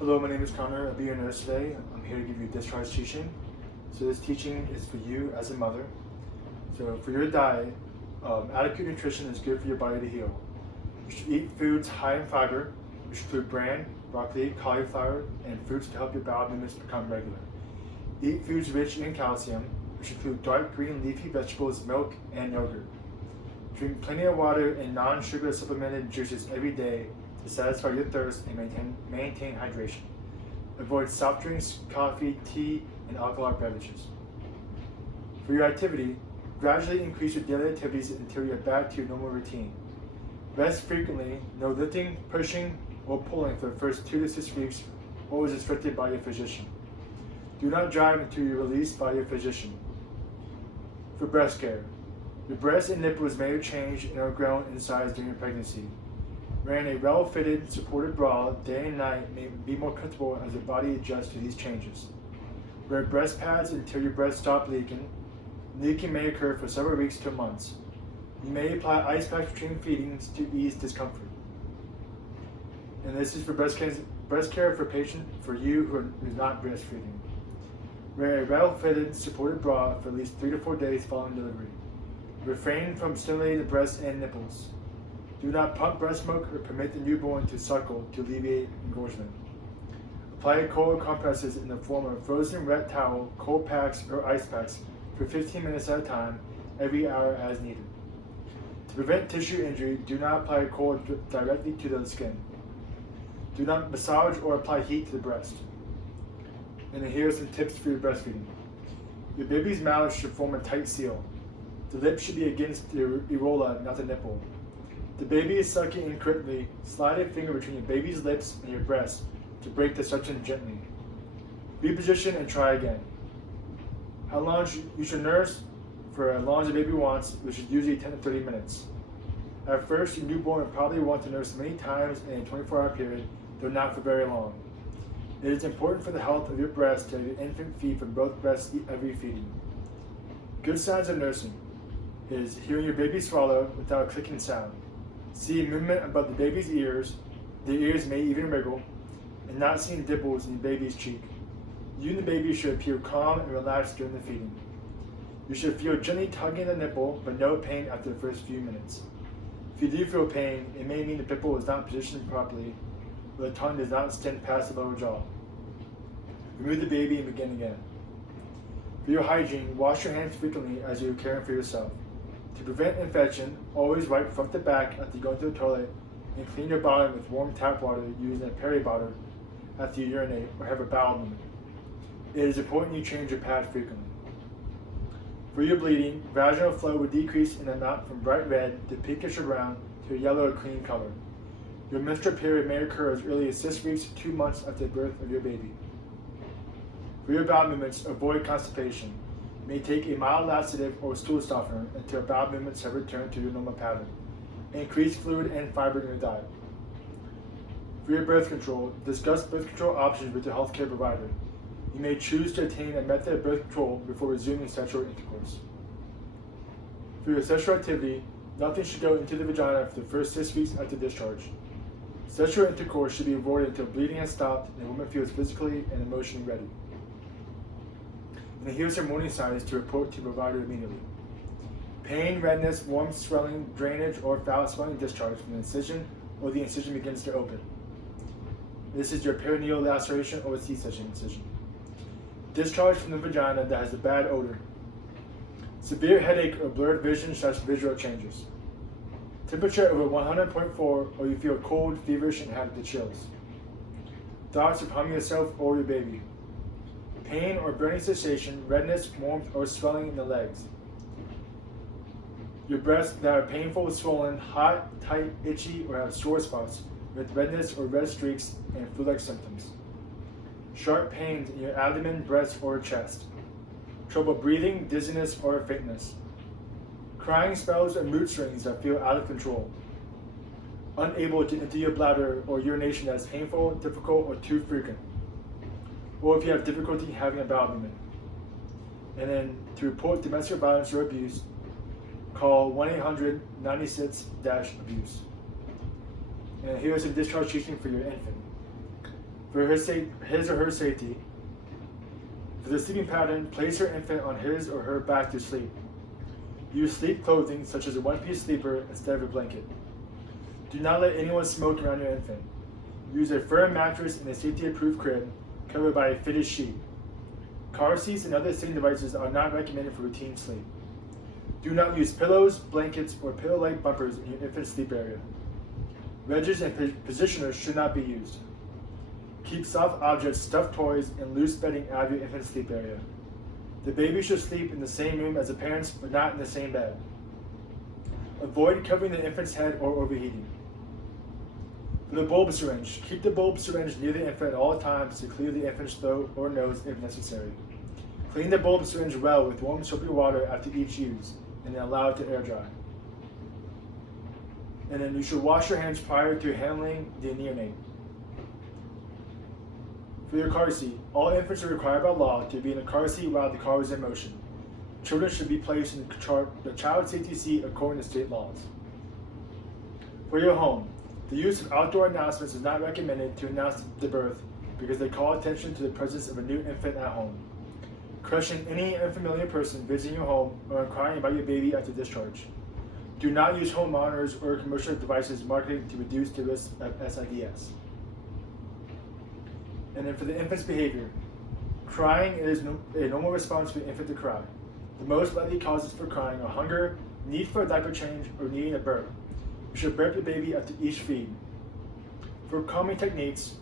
Hello, my name is Connor. I'll be your nurse today. I'm here to give you discharge teaching. So this teaching is for you as a mother. So for your diet, adequate nutrition is good for your body to heal. You should eat foods high in fiber, which include bran, broccoli, cauliflower, and fruits to help your bowel movements become regular. Eat foods rich in calcium, which include dark green leafy vegetables, milk, and yogurt. Drink plenty of water and non-sugar supplemented juices every day to satisfy your thirst and maintain hydration. Avoid soft drinks, coffee, tea, and alcoholic beverages. For your activity, gradually increase your daily activities until you're back to your normal routine. Rest frequently, no lifting, pushing, or pulling for the first 2 to 6 weeks, or as instructed by your physician. Do not drive until you're released by your physician. For breast care, your breasts and nipples may have changed and are grown in size during your pregnancy. Wearing a well-fitted, supported bra day and night may be more comfortable as your body adjusts to these changes. Wear breast pads until your breasts stop leaking. Leaking may occur for several weeks to months. You may apply ice packs between feedings to ease discomfort. And this is for breast care for you who is not breastfeeding. Wear a well-fitted, supported bra for at least 3 to 4 days following delivery. Refrain from stimulating the breasts and nipples. Do not pump breast milk or permit the newborn to suckle to alleviate engorgement. Apply cold compresses in the form of frozen wet towel, cold packs, or ice packs for 15 minutes at a time, every hour as needed. To prevent tissue injury, do not apply cold directly to the skin. Do not massage or apply heat to the breast. And here are some tips for your breastfeeding. Your baby's mouth should form a tight seal. The lips should be against the areola, not the nipple. The baby is sucking in quickly. Slide a finger between your baby's lips and your breast to break the suction gently. Reposition and try again. How long you should nurse? For as long as the baby wants, which is usually 10 to 30 minutes. At first, your newborn will probably want to nurse many times in a 24-hour period, though not for very long. It is important for the health of your breast to have your infant feed from both breasts every feeding. Good signs of nursing is hearing your baby swallow without a clicking sound. See movement above the baby's ears, the ears may even wriggle, and not seeing dimples in the baby's cheek. You and the baby should appear calm and relaxed during the feeding. You should feel gently tugging the nipple, but no pain after the first few minutes. If you do feel pain, it may mean the nipple is not positioned properly, or the tongue does not extend past the lower jaw. Remove the baby and begin again. For your hygiene, wash your hands frequently as you are caring for yourself. To prevent infection, always wipe front to back after you go into the toilet and clean your bottom with warm tap water using a peri-bottle after you urinate or have a bowel movement. It is important you change your pad frequently. For your bleeding, vaginal flow will decrease in amount from bright red to pinkish or brown to a yellow or cream color. Your menstrual period may occur as early as 6 weeks to 2 months after the birth of your baby. For your bowel movements, avoid constipation. You may take a mild laxative or stool softener until bowel movements have returned to your normal pattern. Increase fluid and fiber in your diet. For your birth control, discuss birth control options with your healthcare provider. You may choose to attain a method of birth control before resuming sexual intercourse. For your sexual activity, nothing should go into the vagina for the first 6 weeks after discharge. Sexual intercourse should be avoided until bleeding has stopped and the woman feels physically and emotionally ready. And here's some warning signs to report to your provider immediately. Pain, redness, warm swelling, drainage, or foul swelling discharge from the incision or the incision begins to open. This is your perineal laceration or C-section incision. Discharge from the vagina that has a bad odor. Severe headache or blurred vision / visual changes. Temperature over 100.4 or you feel cold, feverish, and have the chills. Thoughts of harming yourself or your baby. Pain or burning sensation, redness, warmth, or swelling in the legs. Your breasts that are painful, swollen, hot, tight, itchy, or have sore spots with redness or red streaks and flu-like symptoms. Sharp pains in your abdomen, breast, or chest. Trouble breathing, dizziness, or faintness. Crying spells or mood swings that feel out of control. Unable to empty your bladder or urination that is painful, difficult, or too frequent. Or if you have difficulty having a bowel movement. And then to report domestic violence or abuse, call 1-800-96-ABUSE. And here's some discharge teaching for your infant. For his or her safety, for the sleeping pattern, place your infant on his or her back to sleep. Use sleep clothing such as a one-piece sleeper instead of a blanket. Do not let anyone smoke around your infant. Use a firm mattress in a safety-approved crib covered by a fitted sheet. Car seats and other sitting devices are not recommended for routine sleep. Do not use pillows, blankets, or pillow-like bumpers in your infant's sleep area. Wedges and positioners should not be used. Keep soft objects, stuffed toys, and loose bedding out of your infant's sleep area. The baby should sleep in the same room as the parents, but not in the same bed. Avoid covering the infant's head or overheating. For the bulb syringe, keep the bulb syringe near the infant at all times to clear the infant's throat or nose if necessary. Clean the bulb syringe well with warm soapy water after each use, and then allow it to air dry. And then you should wash your hands prior to handling the neonate. For your car seat, all infants are required by law to be in a car seat while the car is in motion. Children should be placed in the child safety seat according to state laws. For your home, the use of outdoor announcements is not recommended to announce the birth because they call attention to the presence of a new infant at home. Crushing any unfamiliar person visiting your home or inquiring about your baby after discharge. Do not use home monitors or commercial devices marketed to reduce the risk of SIDS. And then for the infant's behavior, crying is a normal response for the infant to cry. The most likely causes for crying are hunger, need for a diaper change, or needing a burp. You should burp your baby after each feed. For calming techniques,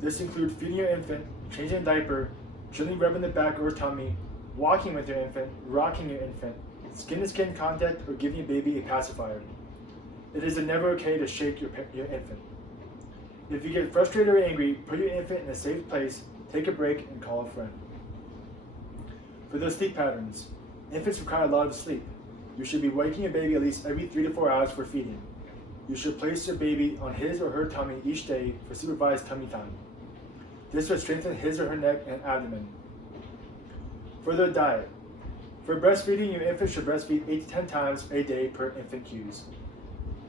this includes feeding your infant, changing a diaper, gently rubbing the back or tummy, walking with your infant, rocking your infant, skin-to-skin contact, or giving your baby a pacifier. It is never okay to shake your infant. If you get frustrated or angry, put your infant in a safe place, take a break, and call a friend. For those sleep patterns, infants require a lot of sleep. You should be waking your baby at least every 3 to 4 hours for feeding. You should place your baby on his or her tummy each day for supervised tummy time. This will strengthen his or her neck and abdomen. For their diet, for breastfeeding, your infant should breastfeed 8 to 10 times a day per infant cues.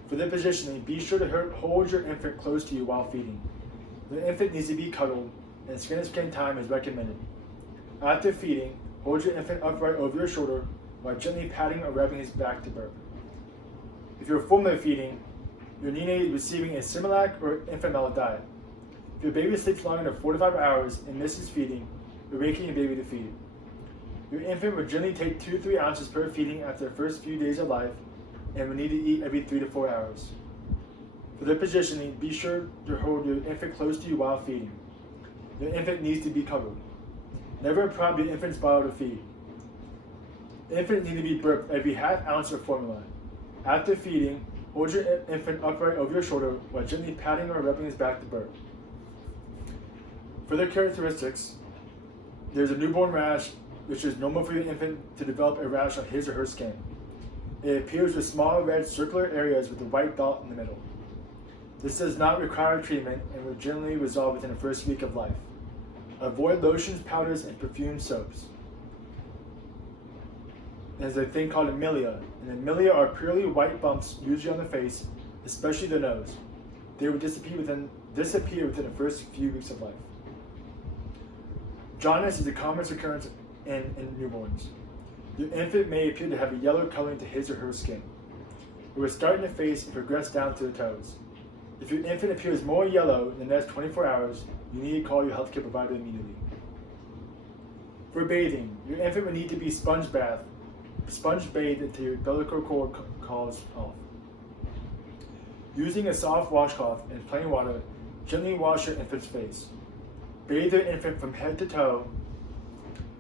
For their positioning, be sure to hold your infant close to you while feeding. The infant needs to be cuddled, and skin-to-skin time is recommended. After feeding, hold your infant upright over your shoulder while gently patting or rubbing his back to burp. If you're formula feeding, your neonate is receiving a Similac or infant milk diet. If your baby sleeps longer than 4 to 5 hours and misses feeding, you're waking your baby to feed. Your infant will generally take 2 to 3 ounces per feeding after the first few days of life and will need to eat every 3 to 4 hours. For their positioning, be sure to hold your infant close to you while feeding. Your infant needs to be covered. Never prop your infant's bottle to feed. The infant needs to be burped every half ounce of formula. After feeding, hold your infant upright over your shoulder while gently patting or rubbing his back to burp. For their characteristics, there's a newborn rash, which is normal for your infant to develop a rash on his or her skin. It appears with small red circular areas with a white dot in the middle. This does not require treatment and will generally resolve within the first week of life. Avoid lotions, powders, and perfumed soaps. There's a thing called amelia, and amelia are purely white bumps, usually on the face, especially the nose. They will disappear within the first few weeks of life. Jaundice is the commonest occurrence in newborns. Your infant may appear to have a yellow coloring to his or her skin. It will start in the face and progress down to the toes. If your infant appears more yellow in the next 24 hours, you need to call your healthcare provider immediately. For bathing, your infant will need to be sponge bathed until your umbilical cord calls off. Using a soft washcloth and plain water, gently wash your infant's face. Bathe your infant from head to toe.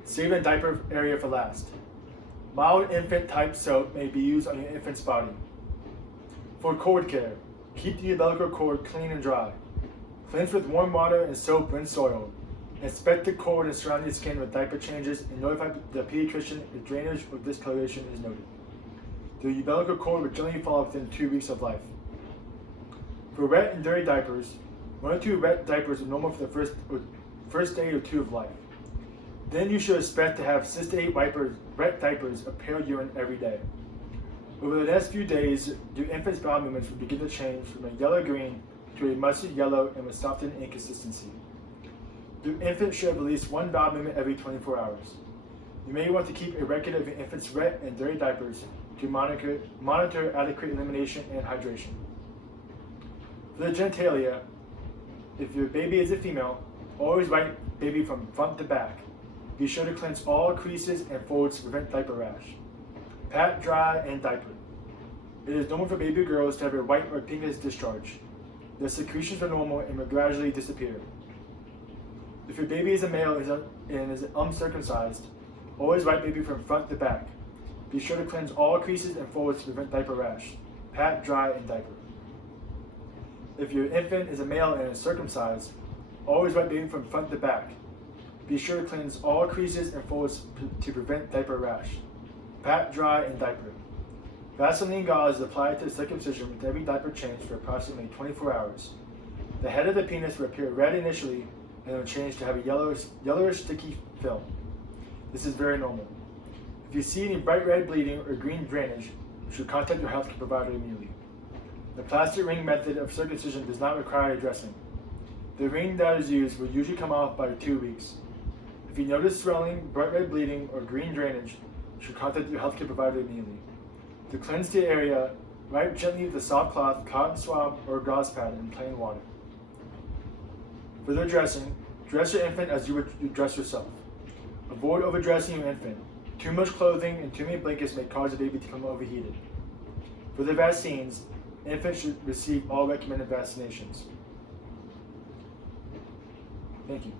Save the diaper area for last. Mild infant type soap may be used on your infant's body. For cord care, keep the umbilical cord clean and dry. Cleanse with warm water and soap when soiled. Inspect the cord and surrounding skin with diaper changes and notify the pediatrician if drainage or discoloration is noted. The umbilical cord will generally fall off within 2 weeks of life. For wet and dirty diapers, 1 or 2 wet diapers are normal for the first day or 2 of life. Then you should expect to have 6 to 8 wet diapers of pale urine every day. Over the next few days, your infant's bowel movements will begin to change from a yellow-green to a mustard yellow and will soften in consistency. Your infant should have at least one bowel movement every 24 hours. You may want to keep a record of your infant's wet and dirty diapers to monitor adequate elimination and hydration. For the genitalia, if your baby is a female, always wipe baby from front to back. Be sure to cleanse all creases and folds to prevent diaper rash. Pat, dry, and diaper. It is normal for baby girls to have a white or pinkish discharge. The secretions are normal and will gradually disappear. If your baby is a male and is uncircumcised, always wipe baby from front to back. Be sure to cleanse all creases and folds to prevent diaper rash. Pat, dry, and diaper. If your infant is a male and is circumcised, always wipe baby from front to back. Be sure to cleanse all creases and folds to prevent diaper rash. Pat, dry, and diaper. Vaseline gauze is applied to the circumcision with every diaper change for approximately 24 hours. The head of the penis will appear red initially and will change to have a yellowish sticky film. This is very normal. If you see any bright red bleeding or green drainage, you should contact your healthcare provider immediately. The plastic ring method of circumcision does not require dressing. The ring that is used will usually come off by 2 weeks. If you notice swelling, bright red bleeding, or green drainage, you should contact your healthcare provider immediately. To cleanse the area, wipe gently with a soft cloth, cotton swab, or gauze pad in plain water. For the dressing, dress your infant as you would dress yourself. Avoid overdressing your infant. Too much clothing and too many blankets may cause the baby to become overheated. For the vaccines, infants should receive all recommended vaccinations. Thank you.